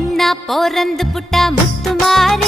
பொண்ணா பிறந்து புட்டா முத்துமாரி.